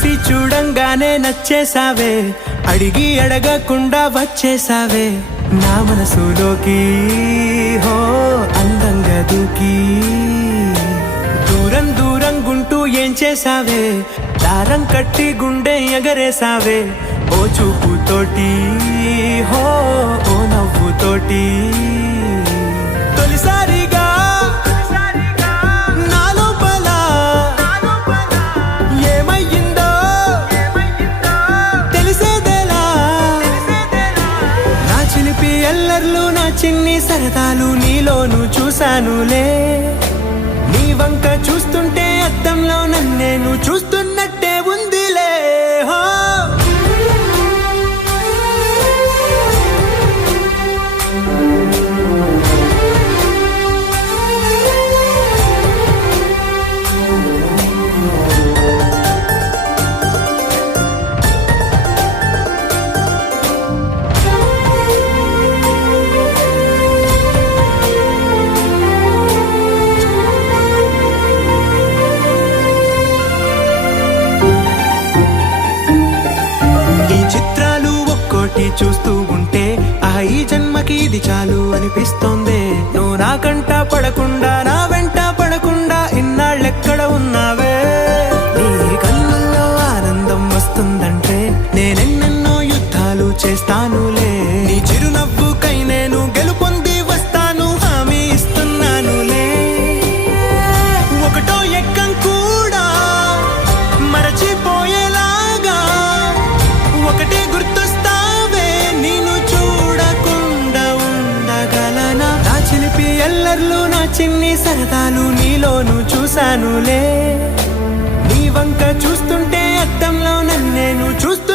చూసి చూడంగానే నచ్చేసావే, అడిగి అడగకుండా వచ్చేసావే నా మనసులోకి. హో అందంగా దూకి దూరం దూరం గుంటూ ఏం చేసావే, దారం కట్టి గుండె ఎగరేసావే ఓ చూపుతోటి. హో ఓ నవ్వుతోటి తొలిసారిగా నా లోపల ఏమయ్యిందో తెలిసేదేలా. నా చిలిపి ఎల్లర్లు నా చిన్ని సరదాలు నీలోను చూశానులే. నీ వంక చూస్తుంటే అద్దంలో నన్నేను చూస్తున్నట్టే ఉందిలే. హో చూస్తూ ఉంటే ఈ జన్మకి ఇది చాలు అనిపిస్తోంది. నువ్వు నా కంట పడకుండా నా వెంట పడకుండా ఇన్నాళ్ళెక్కడ ఉన్నావే. నీ కళ్ళల్లో ఆనందం వస్తుందంటే నేనెన్నెన్నో యుద్ధాలు చేస్తానులే. నీ చిరునవ్వుకై నేను గెలుపొంది వస్తాను హామీ ఇస్తున్నానులే. ఒకటో ఎక్కం కూడా మరచిపోయేలాగా ఒకటే గుర్తు ఎల్లర్లు నా చిన్ని సరదాలు నీలోను చూశానులే. నీ వంక చూస్తుంటే అద్దంలో నన్నేను చూస్తూ